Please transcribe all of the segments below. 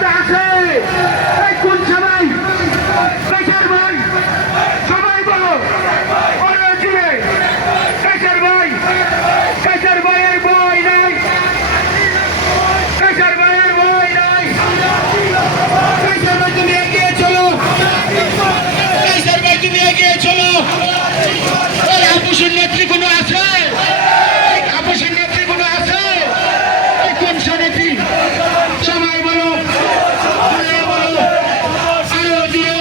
মধ্যে আছে এই কোন সবাই কাইসার ভাই সবাই বলো ওরা জুড়ে কাইসার ভাইয়ের বই নাই কাইসার ভাইয়ের বই নাই কাইসার ভাই তুমি এগিয়ে চলো কাইসার ভাই তুমি এগিয়ে চলো এই আপুসের নেত্রী কোনো আছে আপুসের নেত্রী কোনো আছে এই কোন নেত্রী সবাই বলো আরো দিয়ে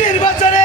নির্বাচনে